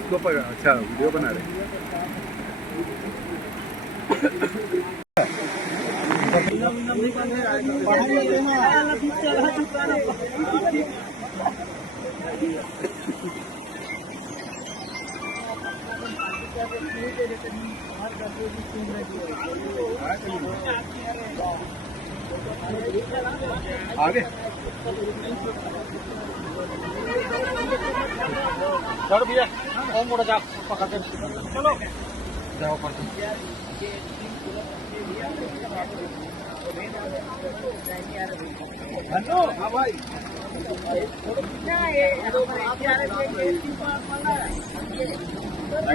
इसको पर अच्छा वीडियो बना रहे आगे चढ़ भैया और मोड़ा जा पकड़ के चलो जाओ पर हेलो हाँ भाई